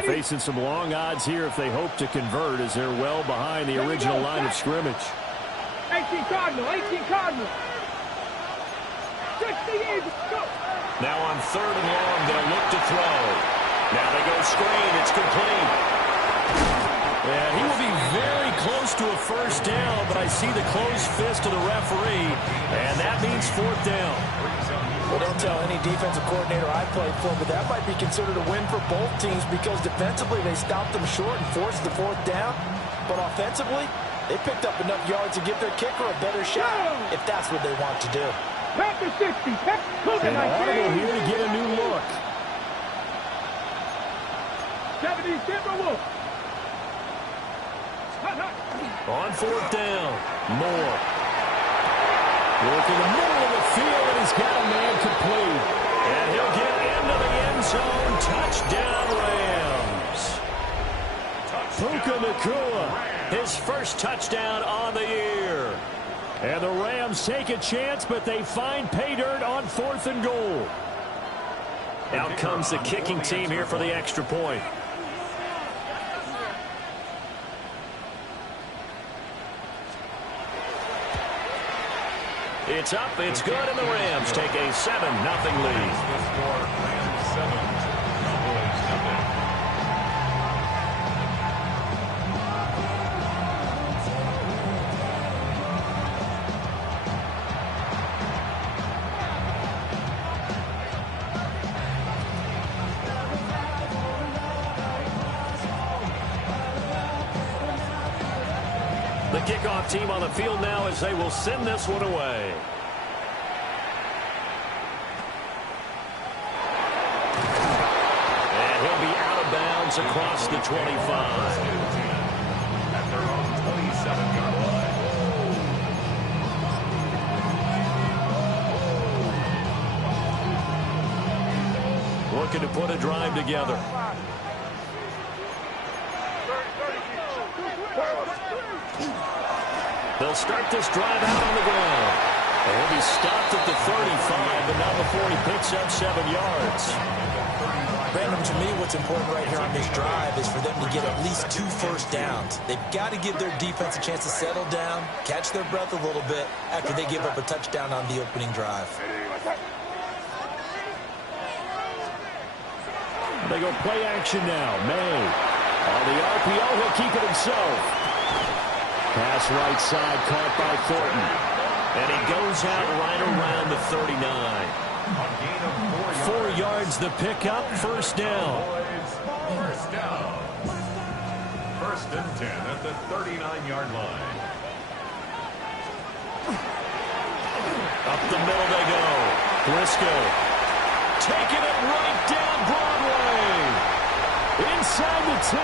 Facing some long odds here if they hope to convert, as they're well behind the original line of scrimmage. 18 Cardinal, 18 Cardinal. 60 Eagles, go. Now on 3rd and long, they'll look to throw. Now they go screen. It's complete. Yeah, he will be very close to a first down, but I see the closed fist of the referee, and that means 4th down. Well, don't tell any defensive coordinator I played for, but that might be considered a win for both teams because defensively they stopped them short and forced the 4th down. But offensively, they picked up enough yards to give their kicker a better shot if that's what they want to do. Pack the 60. An audible here to get a new look. 70 Timberwolves. On 4th down, Moore. Working the middle of the field, and he's got a man complete. And he'll get into the end zone. Touchdown, Rams. Puka Nacua, his first touchdown on the year. And the Rams take a chance, but they find pay dirt on 4th and goal. Out comes the kicking team here for the extra point. It's up, it's good, and the Rams take a 7-0 lead. The kickoff team on the field now as they will send this one away. And he'll be out of bounds across the 25. At their own 27-yard line. Looking to put a drive together. They'll start this drive out on the ground. And he'll be stopped at the 35, but not before he picks up 7 yards. Brandon, to me, what's important right here on this drive is for them to get at least 2 first downs. They've got to give their defense a chance to settle down, catch their breath a little bit after they give up a touchdown on the opening drive. They go play action now. May. On the RPO, he'll keep it himself. Pass right side, caught by Thornton. And he goes out right around the 39. 4 yards the pickup, first down. First down. 1st and 10 at the 39-yard line. Up the middle they go. Briscoe taking it right down Broadway. Inside the 10.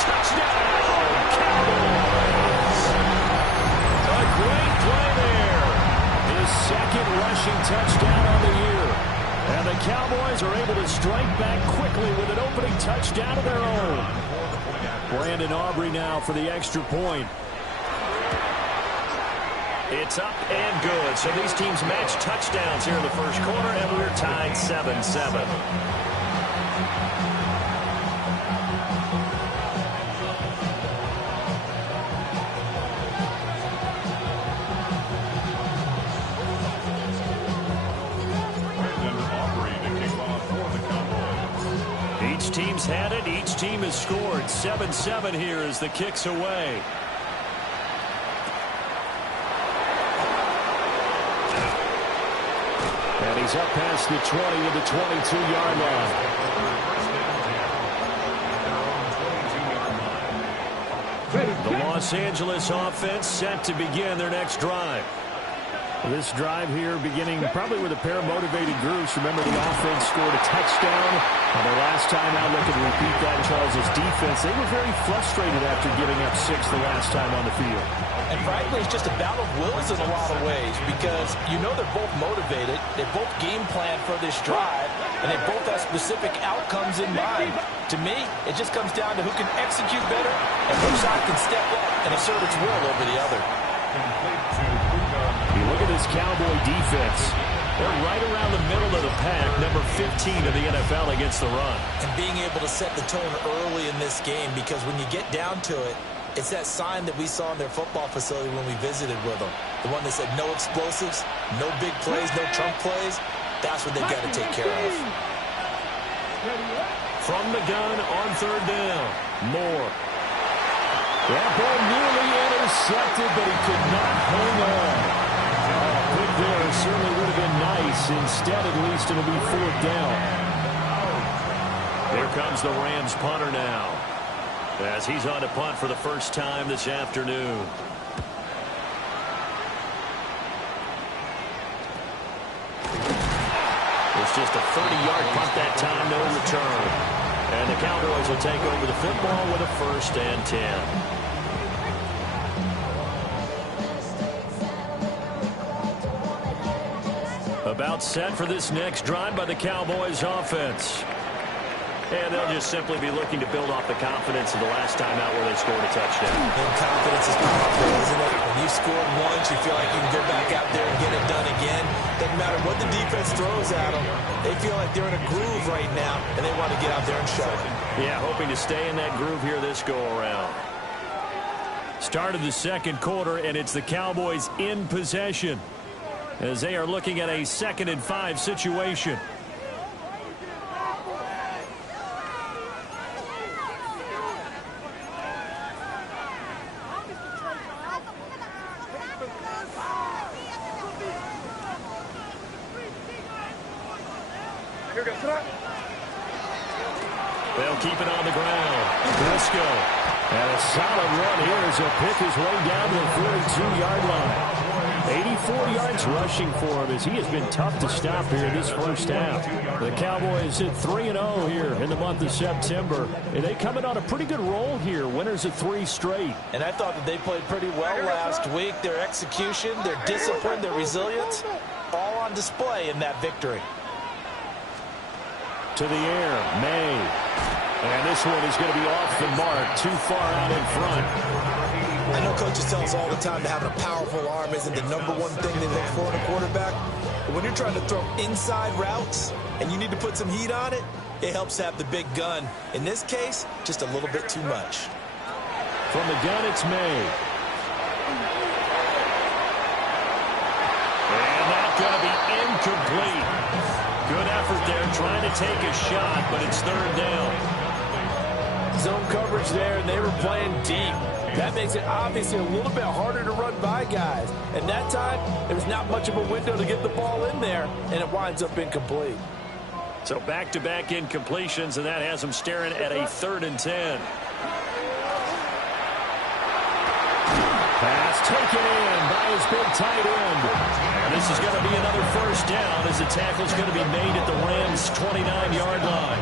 Touchdown, Cowboys. A great play there. His 2nd rushing touchdown on the year. And the Cowboys are able to strike back quickly with an opening touchdown of their own. Brandon Aubrey now for the extra point. It's up and good. So these teams match touchdowns here in the first quarter, and we're tied 7-7. Each team's had it. Each team has scored. 7-7 here as the kick's away. And he's up past the 20 with the 22-yard line. The Los Angeles offense set to begin their next drive. This drive here beginning probably with a pair of motivated groups. Remember, the offense scored a touchdown on their last time out. Looking to repeat that in Charles' defense. They were very frustrated after giving up 6 the last time on the field. And frankly, it's just a battle of wills in a lot of ways because you know they're both motivated. They both game plan for this drive, and they both have specific outcomes in mind. To me, it just comes down to who can execute better and which side can step up and assert its will over the other. You look at this Cowboy defense. They're right around the middle of the pack, number 15 of the NFL against the run. And being able to set the tone early in this game, because when you get down to it, it's that sign that we saw in their football facility when we visited with them. The one that said no explosives, no big plays, no chunk plays. That's what they've got to take care of. From the gun on third down, Moore. That ball nearly intercepted, but he could not hang on. Pick there certainly would have been nice. Instead, at least, it'll be fourth down. Here comes the Rams punter now, as he's on to punt for the first time this afternoon. It's just a 30-yard punt that time, no return. And the Cowboys will take over the football with a 1st and 10. About set for this next drive by the Cowboys offense. And they'll just simply be looking to build off the confidence of the last time out where they scored a touchdown. And confidence is powerful, isn't it? When you scored once, you feel like you can go back out there and get it done again. Doesn't matter what the defense throws at them. They feel like they're in a groove right now, and they want to get out there and show it. Yeah, hoping to stay in that groove here this go-around. Start of the second quarter, and it's the Cowboys in possession, as they are looking at a 2nd and 5 situation. They'll keep it on the ground. Briscoe. And a solid run here as he'll pick his way down to the 42-yard line. 84 yards rushing for him, as he has been tough to stop here in this first half. The Cowboys hit 3-0 here in the month of September, and they come in on a pretty good roll here. Winners of 3 straight. And I thought that they played pretty well last week. Their execution, their discipline, their resilience, all on display in that victory. To the air, May. And this one is going to be off the mark, too far out in front. I know coaches tell us all the time that having a powerful arm isn't the #1 thing they look for in a quarterback. But when you're trying to throw inside routes and you need to put some heat on it, it helps have the big gun. In this case, just a little bit too much. From the gun, it's May. And that's going to be incomplete. Good effort there, trying to take a shot, but it's 3rd down. Zone coverage there, and they were playing deep. That makes it obviously a little bit harder to run by guys. And that time, there was not much of a window to get the ball in there, and it winds up incomplete. So back-to-back incompletions, and that has them staring at a 3rd and 10. Pass taken in by his big tight end. And this is going to be another 1st down, as the tackle's going to be made at the Rams' 29-yard line.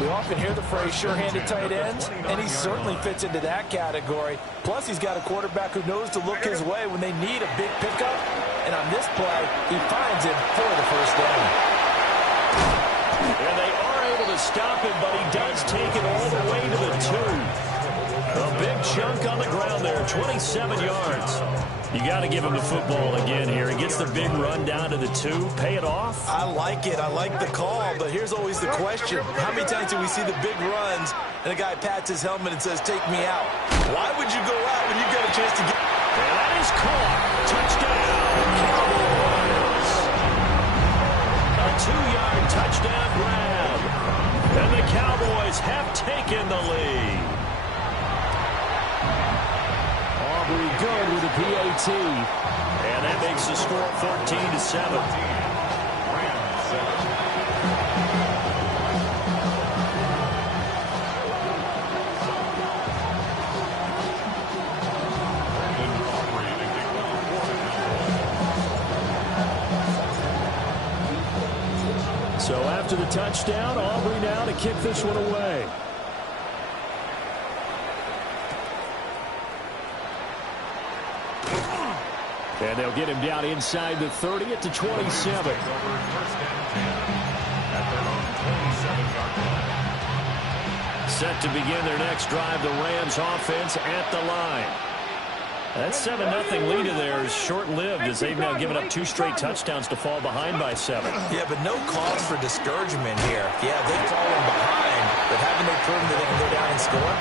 We often hear the phrase sure-handed tight ends, and he certainly fits into that category. Plus, he's got a quarterback who knows to look his way when they need a big pickup. And on this play, he finds it for the 1st down. And they are able to stop him, but he does take it all the way to the 2. A big chunk on the ground there, 27 yards. You got to give him the football again here. He gets the big run down to the 2. Pay it off. I like it. I like the call, but here's always the question. How many times do we see the big runs and a guy pats his helmet and says, take me out? Why would you go out when you got a chance to get... And that is caught. Touchdown, Cowboys. A 2-yard touchdown grab. And the Cowboys have taken the lead. Good with a PAT. And that makes the score 14-7. So after the touchdown, Aubrey now to kick this one away. And they'll get him down inside the 30 at the 27. Set to begin their next drive, the Rams offense at the line. That 7-0 lead of theirs short-lived as they've now given up 2 straight touchdowns to fall behind by 7. Yeah, but no cause for discouragement here. Yeah, they've fallen behind, but haven't they proven that they can go down and score?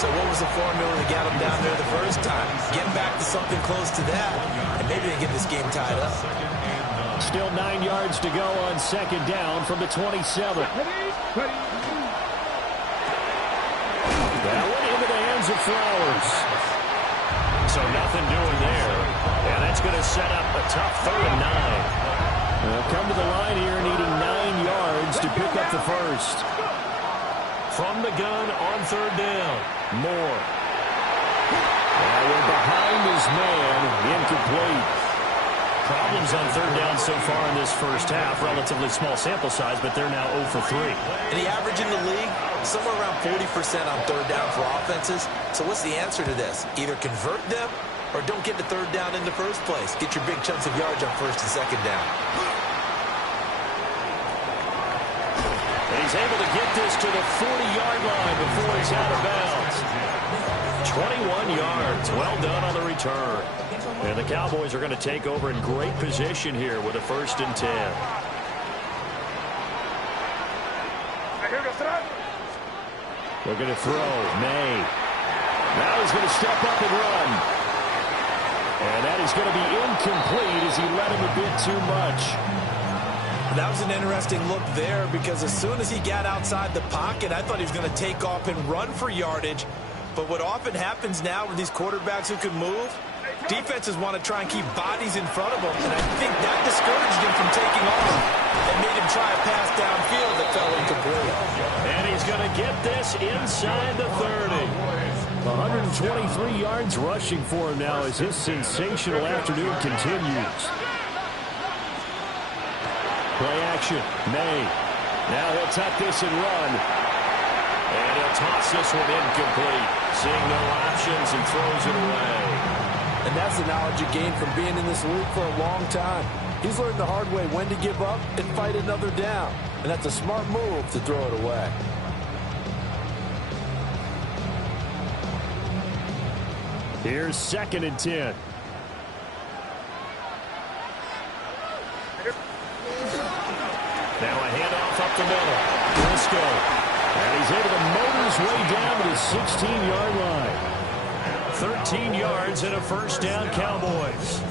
So what was the formula that got them down there the first time? Get back to something close to that, and maybe they get this game tied up. Still 9 yards to go on 2nd down from the 27. That went into the hands of Flowers. So nothing doing there. And that's going to set up a tough 3rd and 9. They'll come to the line here needing 9 yards to pick up the first. From the gun on 3rd down. Moore. And we're behind his man. Incomplete. Problems on 3rd down so far in this first half. Relatively small sample size, but they're now 0 for 3. And the average in the league, somewhere around 40% on 3rd down for offenses. So what's the answer to this? Either convert them or don't get the 3rd down in the first place. Get your big chunks of yards on 1st and 2nd down. And he's able to get this to the 40-yard line before he's out of bounds. 21 yards. Well done on the return. And the Cowboys are going to take over in great position here with a 1st and 10. Looking to throw. May. Now he's going to step up and run. And that is going to be incomplete as he let him a bit too much. That was an interesting look there because as soon as he got outside the pocket, I thought he was going to take off and run for yardage. But what often happens now with these quarterbacks who can move, defenses want to try and keep bodies in front of them, and I think that discouraged him from taking off and made him try a pass downfield that fell incomplete. And he's going to get this inside the 30. 123 yards rushing for him now as his sensational afternoon continues. Play action. May. Now he'll tuck this and run. And he'll toss this one incomplete. Seeing no options and throws it away. And that's the knowledge you gain from being in this league for a long time. He's learned the hard way when to give up and fight another down. And that's a smart move to throw it away. Here's 2nd and 10. Now a handoff up the middle. Briscoe. And he's able to motor his way down to the 16-yard line. 13 yards and a 1st down, Cowboys.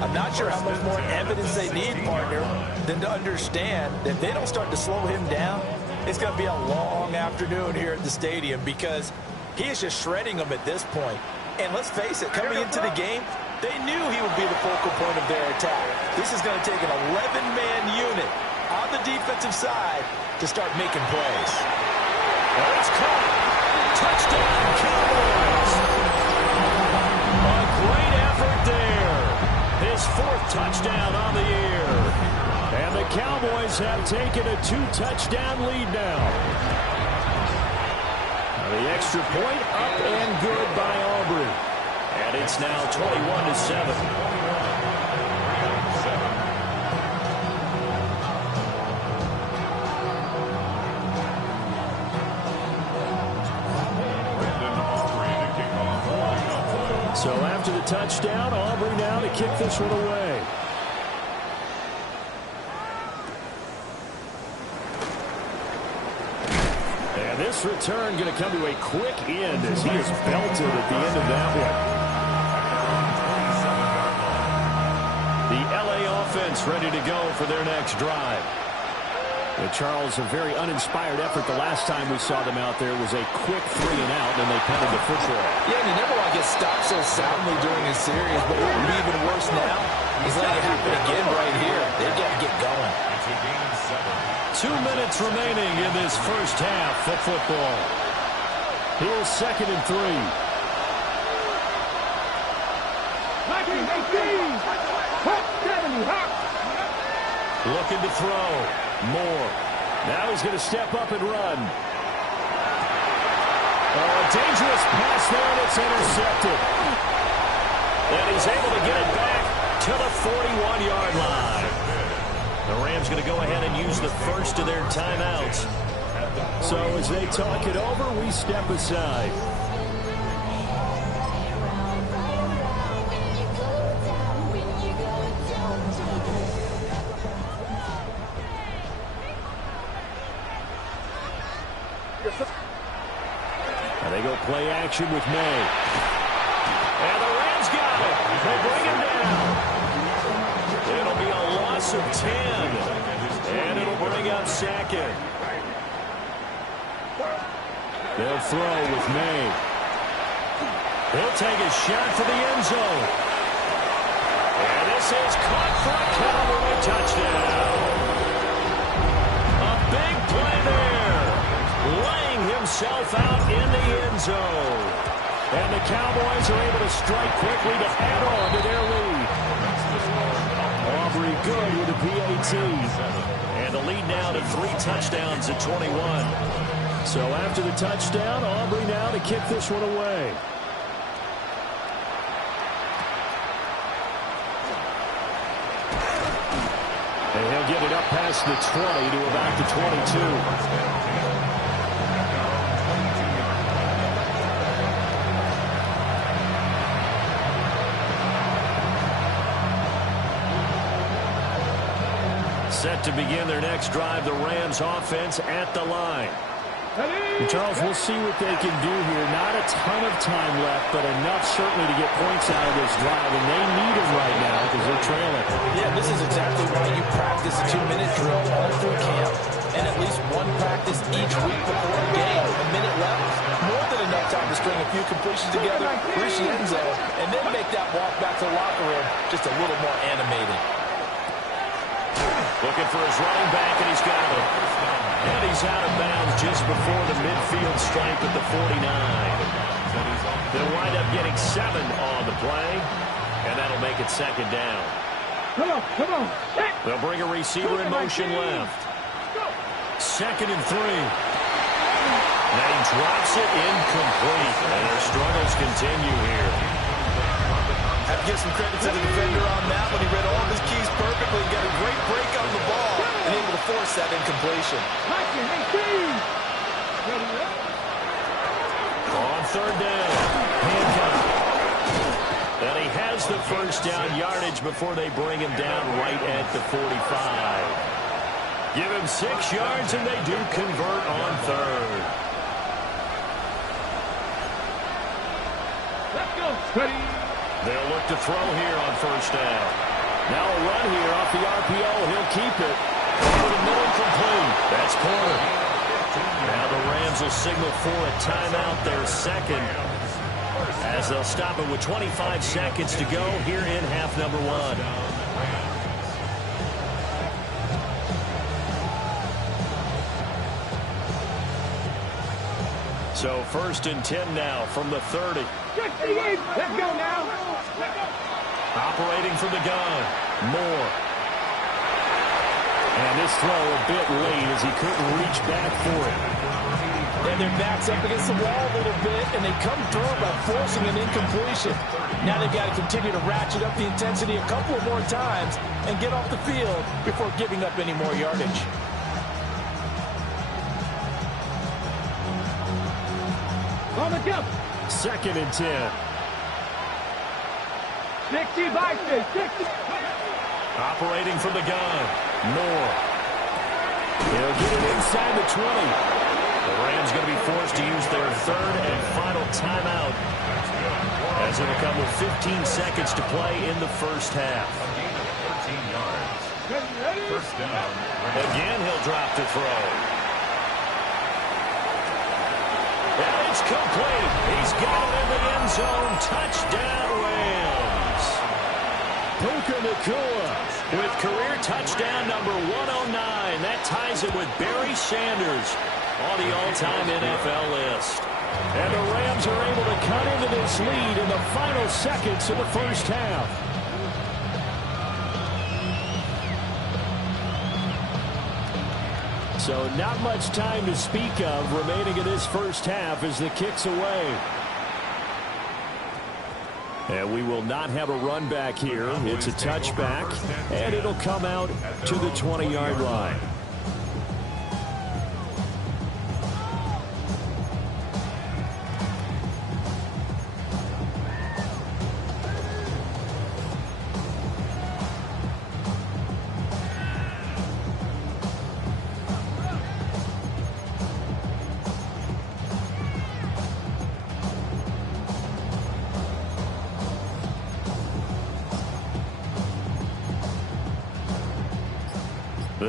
I'm not sure how much more evidence they need, partner, than to understand that if they don't start to slow him down, it's going to be a long afternoon here at the stadium because he is just shredding them at this point. And let's face it, coming into the game, they knew he would be the focal point of their attack. This is going to take an 11-man unit on the defensive side to start making plays. Oh, it's caught. Touchdown, Cowboys. A great effort there. His 4th touchdown on the year. And the Cowboys have taken a 2-touchdown lead now. The extra point up and good by Aubrey. And it's now 21-7. So after the touchdown, Aubrey now to kick this one away. And this return going to come to a quick end as he is belted at the end of that one. The LA offense ready to go for their next drive. Charles, a very uninspired effort the last time we saw them out there was a quick 3 and out, and they punted the football. Yeah, and you never want to get stopped so soundly during a series, but what would be even worse now is letting it happen again right here. They've got to get going. 2 minutes remaining in this first half of football. Here's 2nd and 3. Looking to throw. Moore. Now he's going to step up and run. Oh, a dangerous pass there, and it's intercepted. And he's able to get it back to the 41-yard line. The Rams going to go ahead and use the first of their timeouts. So as they talk it over, we step aside. And they go play action with May. And the Rams got it. They bring him down. It'll be a loss of 10. And it'll bring up second. They'll throw with May. He'll take a shot for the end zone. And this is caught for a Cowboy touchdown. A big play there. Laying himself out in the end zone. And the Cowboys are able to strike quickly to add on to their lead. Aubrey good with a PAT. And the lead now to 3 touchdowns at 21. So after the touchdown, Aubrey now to kick this one away. And he'll get it up past the 20 to about the 22. Set to begin their next drive, the Rams offense at the line. And Charles, we'll see what they can do here. Not a ton of time left, but enough certainly to get points out of this drive, and they need them right now because they're trailing. Yeah, this is exactly why you practice a 2-minute drill all through camp, and at least one practice each week before a game. A minute left, more than enough time to string a few completions together, reach the end zone, and then make that walk back to the locker room just a little more animated. Looking for his running back, and he's got it. And he's out of bounds just before the midfield stripe at the 49. They'll wind up getting 7 on the play, and that'll make it second down. Come on, come on. They'll bring a receiver in motion left. 2nd and 3. Now he drops it incomplete, and their struggles continue here. Have to give some credit to the defender on that when he read all of his keys perfectly, got a great break on the ball, and able to force that incompletion. On 3rd down, Hancock. And he has the first down yardage before they bring him down right at the 45. Give him 6 yards, and they do convert on 3rd. Let's go. Ready. They'll look to throw here on 1st down. Now a run here off the RPO. He'll keep it. With a middle complete. That's Porter. Now the Rams will signal for a timeout, their 2nd, as they'll stop it with 25 seconds to go here in half number 1. So 1st and 10 now from the 30. Let's go now. Operating from the gun. Moore. And this throw a bit late as he couldn't reach back for it. And their back's up against the wall a little bit, and they come through by forcing an incompletion. Now they've got to continue to ratchet up the intensity a couple of more times and get off the field before giving up any more yardage. On the jump. 2nd and 10. 60 by 60. Operating from the gun. Moore. He'll get it inside the 20. The Rams going to be forced to use their 3rd and final timeout as it'll come with 15 seconds to play in the 1st half. 13 yards. 1st down. Again, he'll drop to throw. And it's complete. He's got it in the end zone. Touchdown, Rams. Puka Nacua with career touchdown number 109. That ties it with Barry Sanders on the all-time NFL list. And the Rams are able to cut into this lead in the final seconds of the 1st half. So not much time to speak of remaining in this 1st half as the kick's away. And we will not have a run back here. It's a touchback, and it'll come out to the 20-yard line.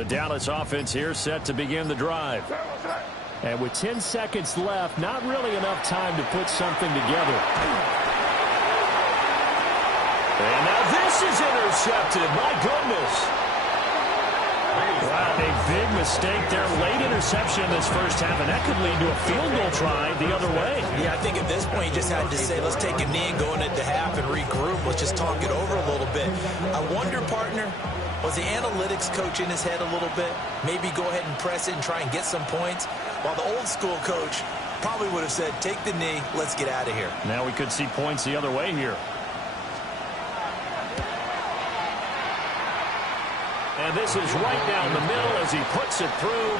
The Dallas offense here set to begin the drive. And with 10 seconds left, not really enough time to put something together. And now this is intercepted. My goodness. Wow, a big mistake there. Late interception in this first half, and that could lead to a field goal try the other way. Yeah, I think at this point you just had to say, let's take a knee and go into half and regroup. Let's just talk it over a little bit. I wonder, partner, was the analytics coach in his head a little bit? Maybe go ahead and press it and try and get some points? While the old school coach probably would have said, take the knee, let's get out of here. Now we could see points the other way here. And this is right down the middle as he puts it through.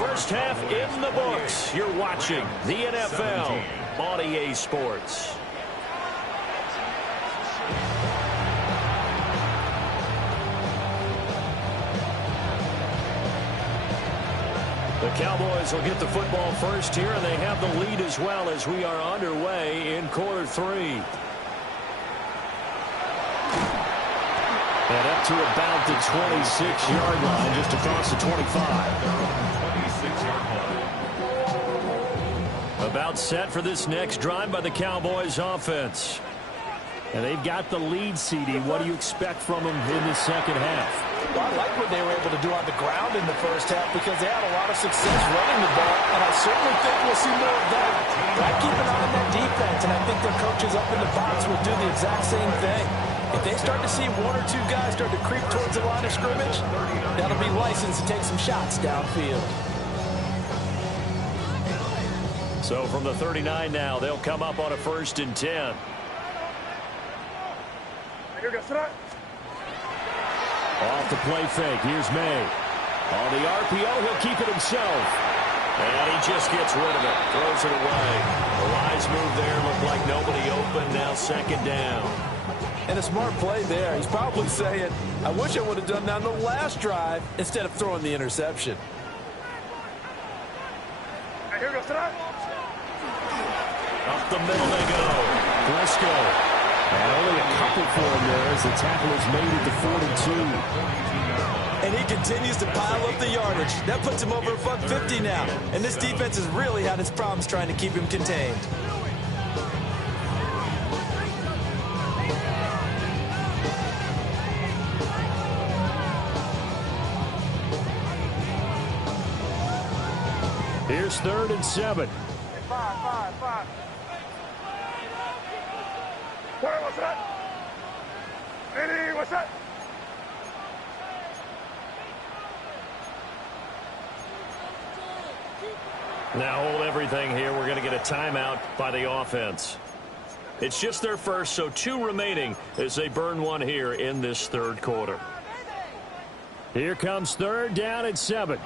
First half in the books. You're watching the NFL on EA Sports. The Cowboys will get the football first here, and they have the lead as well as we are underway in quarter three. And up to about the 26-yard line, just across the 25. About set for this next drive by the Cowboys offense. And they've got the lead, CD. What do you expect from them in the second half? Well, I like what they were able to do on the ground in the first half because they had a lot of success running the ball, and I certainly think we'll see more of that. I keep an eye on that defense, and I think their coaches up in the box will do the exact same thing. If they start to see one or two guys start to creep towards the line of scrimmage, that'll be licensed to take some shots downfield. So from the 39 now, they'll come up on a 1st and 10. Off the play fake. Here's May. On the RPO, he'll keep it himself. And he just gets rid of it. Throws it away. The wise move there. Looked like nobody open. Now 2nd down. And a smart play there. He's probably saying, I wish I would have done that on the last drive instead of throwing the interception. Up the middle they go. Briscoe. And only a couple for him there as the tackle is made at the 42. And he continues to pile up the yardage. That puts him over a buck 50 now. And this defense has really had its problems trying to keep him contained. Here's 3rd and 7. Five. What's that? Eddie, what's that? Now hold everything here. We're going to get a timeout by the offense. It's just their first, so 2 remaining as they burn one here in this 3rd quarter. Here comes 3rd down and 7.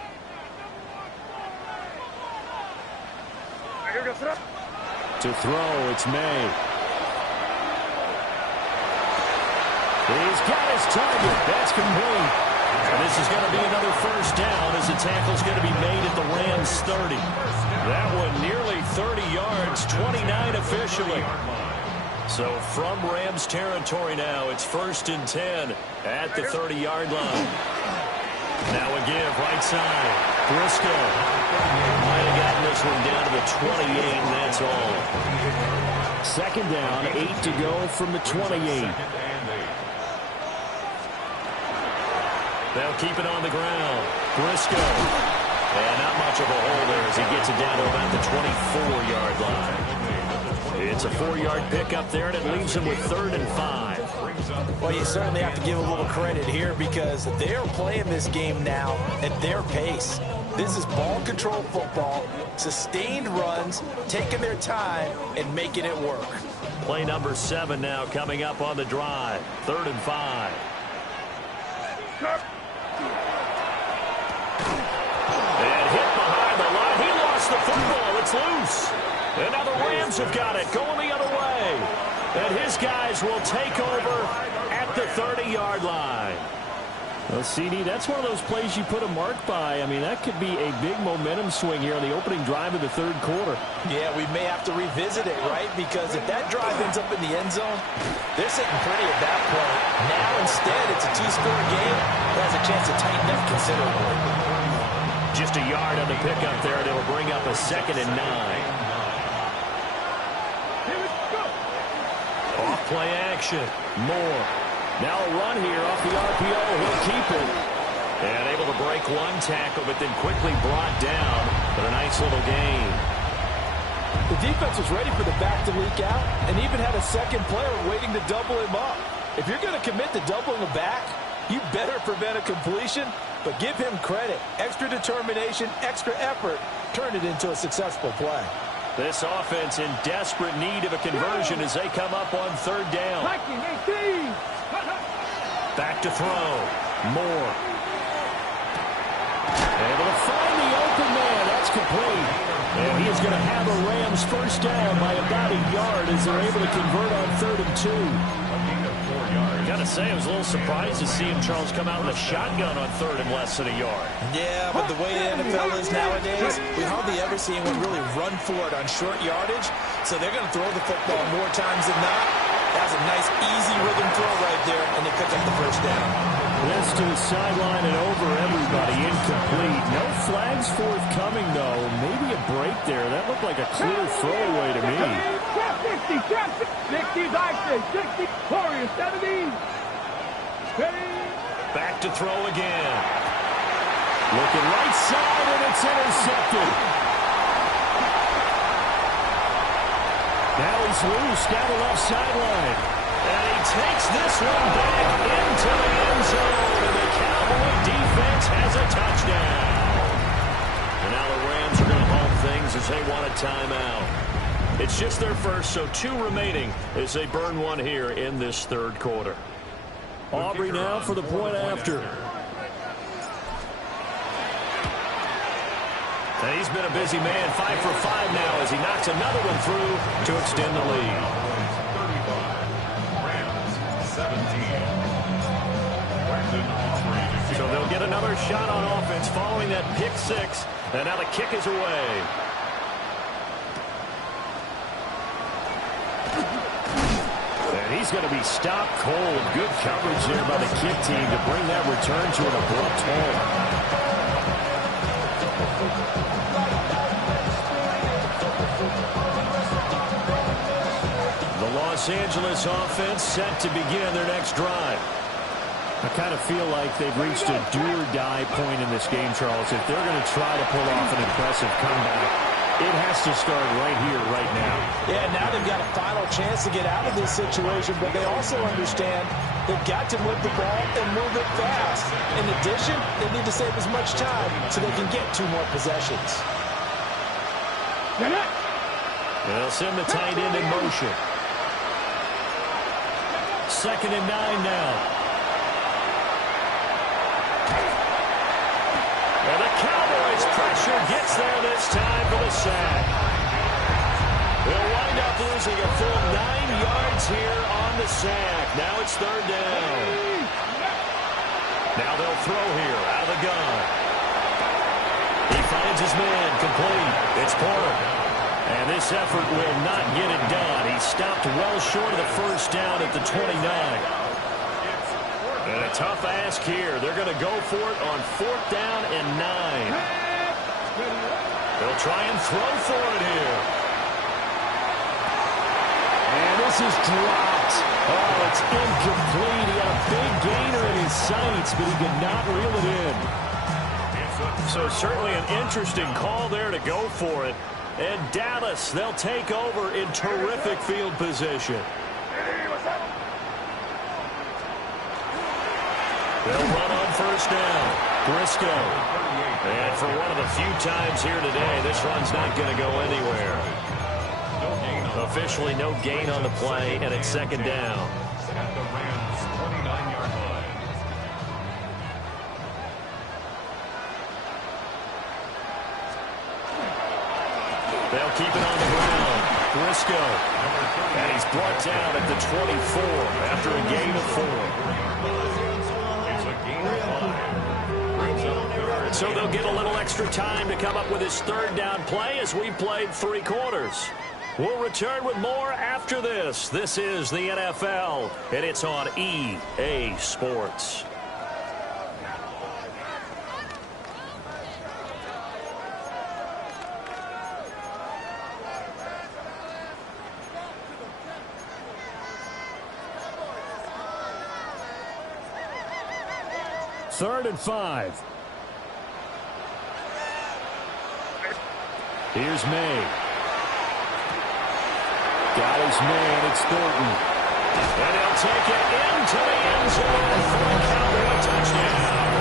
To throw, it's May. He's got his target. That's complete. And this is going to be another 1st down as the tackle's going to be made at the Rams 30. That one nearly 30 yards, 29 officially. So from Rams territory now, it's 1st and 10 at the 30-yard line. Now a give, right side. Briscoe might have gotten this one down to the 28, and that's all. 2nd down, 8 to go from the 28. They'll keep it on the ground. Briscoe. And not much of a hole there as he gets it down to about the 24-yard line. It's a 4-yard pickup there, and it leaves him with 3rd and 5. Well, you certainly have to give a little credit here because they're playing this game now at their pace. This is ball control football, sustained runs, taking their time, and making it work. Play number 7 now coming up on the drive. 3rd and 5. And hit behind the line. He lost the football. It's loose. And now the Rams have got it going the other way. And his guys will take over at the 30-yard line. Well, CD, that's one of those plays you put a mark by. I mean, that could be a big momentum swing here on the opening drive of the third quarter. Yeah, we may have to revisit it, right? Because if that drive ends up in the end zone, they're sitting pretty at that point. Now, instead, it's a two-score game that has a chance to tighten up considerably. Just a yard on the pickup there, and it'll bring up a 2nd and 9. Off-play action. Moore. Now a run here off the RPO. He'll keep it. And able to break one tackle, but then quickly brought down. But a nice little gain. The defense was ready for the back to leak out and even had a second player waiting to double him up. If you're going to commit to doubling the back, you better prevent a completion, but give him credit. Extra determination, extra effort, turn it into a successful play. This offense in desperate need of a conversion as they come up on 3rd down. Back to throw. Moore. Able to find the open man. That's complete. And he is going to have a Rams first down by about a yard as they're able to convert on 3rd and 2. Got to say, I was a little surprised to see him, Charles, come out with a shotgun on 3rd and less than a yard. Yeah, but the way the NFL is nowadays, we hardly ever see anyone really run for it on short yardage. So they're going to throw the football more times than not. That was a nice, easy rhythm throw right there, and they pick up the first down. This to the sideline and over everybody. Incomplete. No flags forthcoming, though. Maybe a break there. That looked like a clear throwaway to me. 60, Warriors, 70. Back to throw again. Looking right side, and it's intercepted. Now he's loose down the left sideline. And he takes this one back into the end zone. And the Cowboy defense has a touchdown. And now the Rams are going to halt things as they want a timeout. It's just their first, so 2 remaining as they burn one here in this 3rd quarter. Aubrey now for the point after. And he's been a busy man, 5 for 5 now as he knocks another one through to extend the lead. 17. So they'll get another shot on offense following that pick 6. And now the kick is away. And he's going to be stopped cold. Good coverage there by the kick team to bring that return to an abrupt halt. The Los Angeles offense set to begin their next drive. I kind of feel like they've reached a do-or-die point in this game, Charles. If they're going to try to pull off an impressive comeback, it has to start right here, right now. Yeah, now they've got a final chance to get out of this situation, but they also understand they've got to move the ball and move it fast. In addition, they need to save as much time so they can get 2 more possessions. They'll send the tight end in motion. 2nd and 9 now. And the Cowboys pressure gets there this time for the sack. They'll wind up losing a full 9 yards here on the sack. Now it's 3rd down. Now they'll throw here out of the gun. He finds his man complete. It's Porter. And this effort will not get it done. He stopped well short of the first down at the 29. And a tough ask here. They're going to go for it on 4th down and 9. They'll try and throw for it here. And this is dropped. Oh, it's incomplete. He had a big gainer in his sights, but he could not reel it in. So certainly an interesting call there to go for it. And Dallas, they'll take over in terrific field position. They'll run on 1st down. Briscoe. And for one of the few times here today, this run's not going to go anywhere. Officially no gain on the play, and it's 2nd down. At the Rams' 29-yard line. They'll keep it on the ground. Briscoe. And he's brought down at the 24 after a gain of 4. It's a gain of 5. So they'll get a little extra time to come up with his third down play as we played 3 quarters. We'll return with more after this. This is the NFL, and it's on EA Sports. Third and 5. Here's May. Got his man. It's Thornton. And he'll take it into the end zone for a Cowboy touchdown.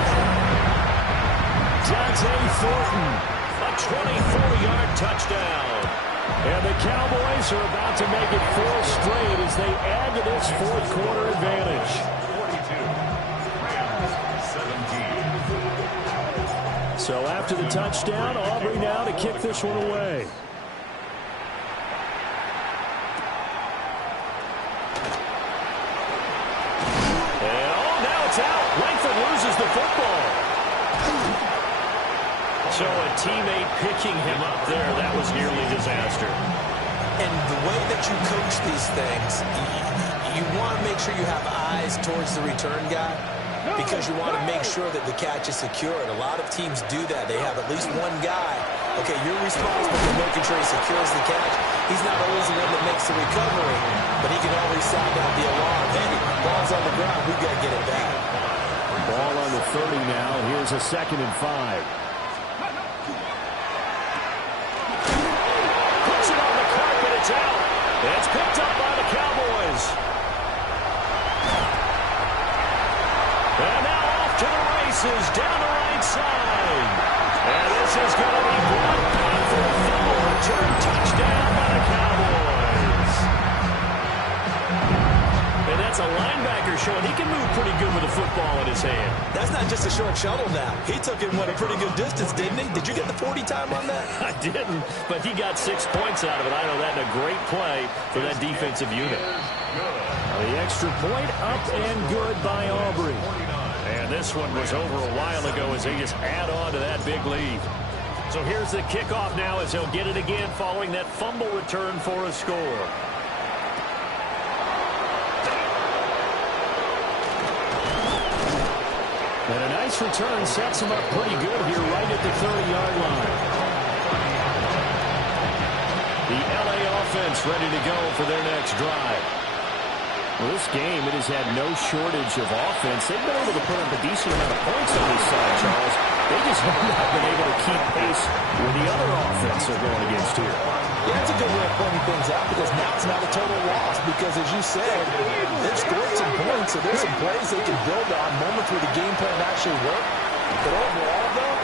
Dante Thornton, a 24-yard touchdown. And the Cowboys are about to make it 4 straight as they add to this fourth quarter advantage. 42, Rams 17. So after the touchdown, Aubrey now to kick this one away. Langford loses the football. So a teammate picking him up there, that was nearly disaster. And the way that you coach these things, you want to make sure you have eyes towards the return guy because you want to make sure that the catch is secure. And a lot of teams do that. They have at least one guy. Okay, you're responsible for making sure he secures the catch. He's not always the one that makes the recovery, but he can always sound out the alarm. Hey, ball's on the ground. We've got to get it back. Ball on the 30 now. Here's a 2nd and 5. Puts it on the carpet. It's out. It's picked up by the Cowboys. And now off to the races down the right side. And this is going to be brought back for a fumble return touchdown by the Cowboys. And that's a linebacker showing he can move pretty good with a football in his hand. That's not just a short shuttle now. He took it, a pretty good distance, didn't he? Did you get the 40 time on that? I didn't, but he got 6 points out of it. I know that in a great play for that defensive unit. The extra point up and good by Aubrey. And this one was over a while ago as they just add on to that big lead. So here's the kickoff now as they'll get it again following that fumble return for a score. And a nice return sets him up pretty good here right at the 30-yard line. The LA offense ready to go for their next drive. Well, this game, it has had no shortage of offense. They've been able to put up a decent amount of points on this side, Charles. They just have not been able to keep pace with the other offense they're going against here. Yeah, that's a good way of pointing things out because now it's not a total loss because, as you said, they've scored some points, so there's some plays they can build on, moments where the game plan actually worked. But overall, though,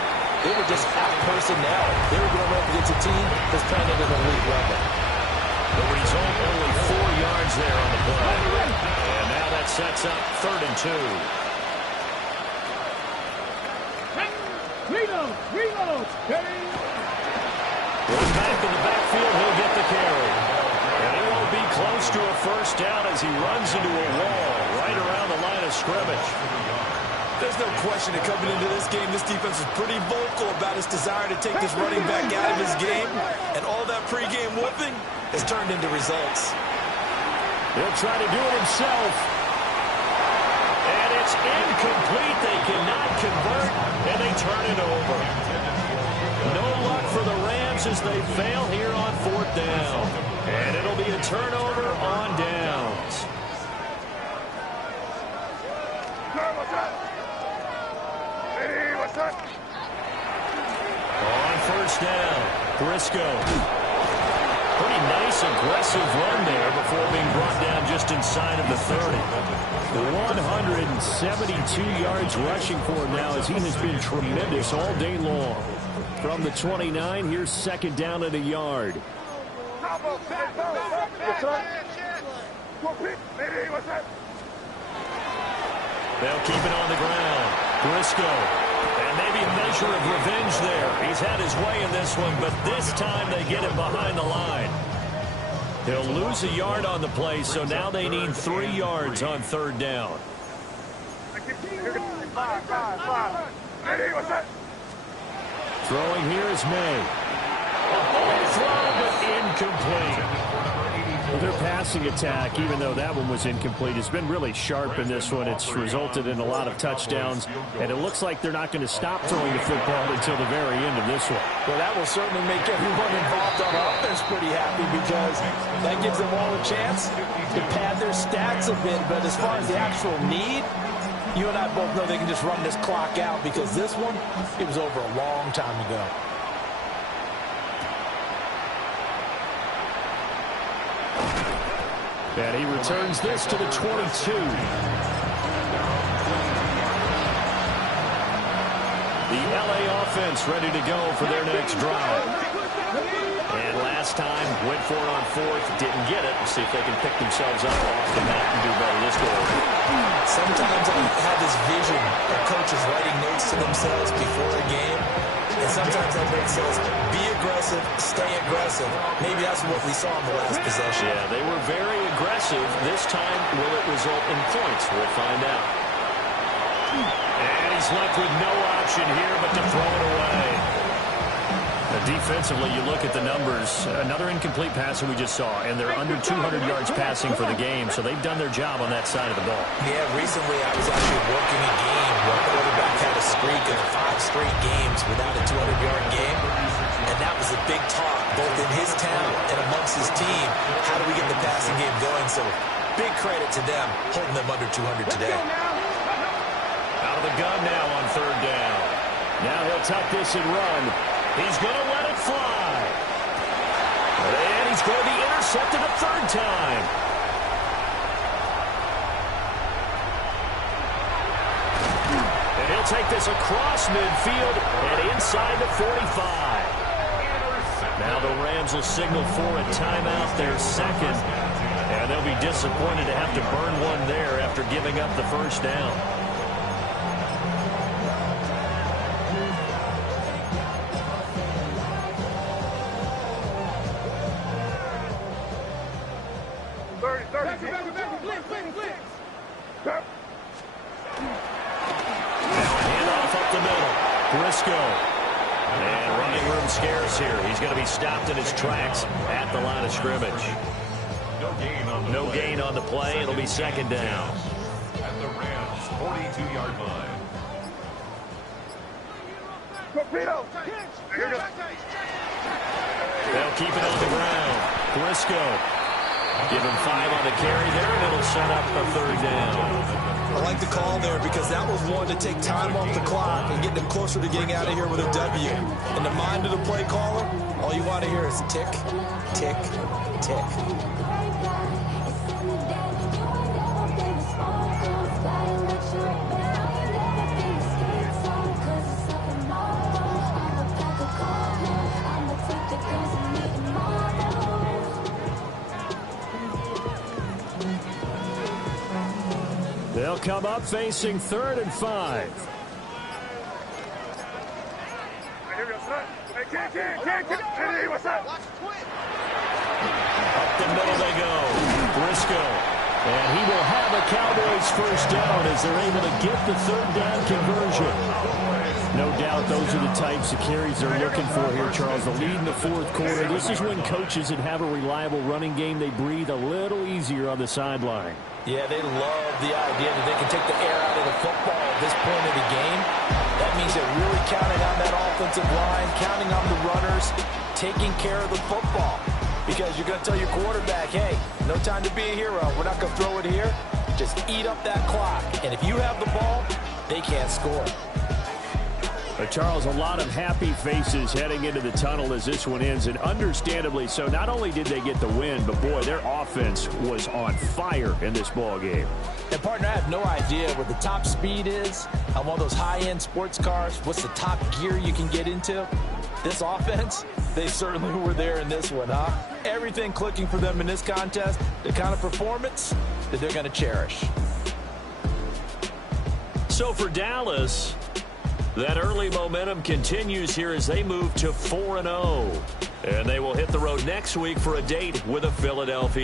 they were just out personnel. They were going up against a team that's playing at an elite level. The result, only 4 yards there on the play. And now that sets up 3rd and 2. Reload, steady. One back in the backfield, he'll get the carry. And he won't be close to a first down as he runs into a wall right around the line of scrimmage. There's no question that coming into this game, this defense is pretty vocal about its desire to take this running back out of his game. And all that pregame whooping has turned into results. He'll try to do it himself. And it's incomplete. They cannot convert, and they turn it over. No luck for the Rams as they fail here on 4th down. And it'll be a turnover on downs. On 1st down, Briscoe. Pretty nice, aggressive run there before being brought down just inside of the 30. 172 yards rushing for him now as he has been tremendous all day long. From the 29, here's 2nd down at a yard. They'll keep it on the ground. Briscoe. And maybe a measure of revenge there. He's had his way in this one, but this time they get him behind the line. They'll lose a yard on the play, so now they need 3 yards on 3rd down. Throwing here is May. Throw, but incomplete. Well, their passing attack, even though that one was incomplete, has been really sharp in this one. It's resulted in a lot of touchdowns, and it looks like they're not going to stop throwing the football until the very end of this one. Well, that will certainly make everyone involved on offense pretty happy because that gives them all a chance to pad their stats a bit. But as far as the actual need, you and I both know they can just run this clock out because this one, it was over a long time ago. And he returns this to the 22. The LA offense ready to go for their next drive. And last time, went for it on fourth, didn't get it. We'll see if they can pick themselves up off the mat and do better this go. Sometimes I have this vision of coaches writing notes to themselves before a game. And sometimes that note says, be aggressive, stay aggressive. Maybe that's what we saw in the last possession. Yeah, they were very aggressive. This time, will it result in points? We'll find out. And he's left with no option here but to throw it away. Defensively, you look at the numbers. Another incomplete pass that we just saw, and they're under 200 yards passing for the game, so they've done their job on that side of the ball. Yeah, recently I was actually working a game where a quarterback had a streak of 5 straight games without a 200-yard game, and that was a big talk, both in his town and amongst his team. How do we get the passing game going? So big credit to them, holding them under 200 today. Out of the gun now on third down. Now he'll tuck this and run. He's going to let it fly. And he's going to be intercepted a third time. And he'll take this across midfield and inside the 45. Now the Rams will signal for a timeout, their second. And they'll be disappointed to have to burn one there after giving up the first down. And running room scarce here. He's going to be stopped in his tracks at the line of scrimmage. No gain on the play. It'll be second down. At the Rams' 42-yard line. They'll keep it on the ground. Briscoe. Give him 5 on the carry there, and it'll set up a third down. I like the call there because that was one to take time off the clock and get them closer to getting out of here with a W. In the mind of the play caller, all you want to hear is tick, tick, tick. They'll come up facing 3rd and 5. Up the middle they go. Briscoe. And he will have a Cowboys first down as they're able to get the third down conversion. No doubt those are the types of carries they're looking for here, Charles. The lead in the fourth quarter. This is when coaches that have a reliable running game, they breathe a little easier on the sideline. Yeah, they love the idea that they can take the air out of the football at this point of the game. That means they're really counting on that offensive line, counting on the runners, taking care of the football. Because you're going to tell your quarterback, hey, no time to be a hero. We're not going to throw it here. Just eat up that clock. And if you have the ball, they can't score. But Charles, a lot of happy faces heading into the tunnel as this one ends, and understandably so. Not only did they get the win, but boy, their offense was on fire in this ball game. And partner, I have no idea what the top speed is on one of those high-end sports cars. What's the top gear you can get into? This offense, they certainly were there in this one, huh? Everything clicking for them in this contest, the kind of performance that they're going to cherish. So for Dallas, that early momentum continues here as they move to 4-0. And they will hit the road next week for a date with a Philadelphia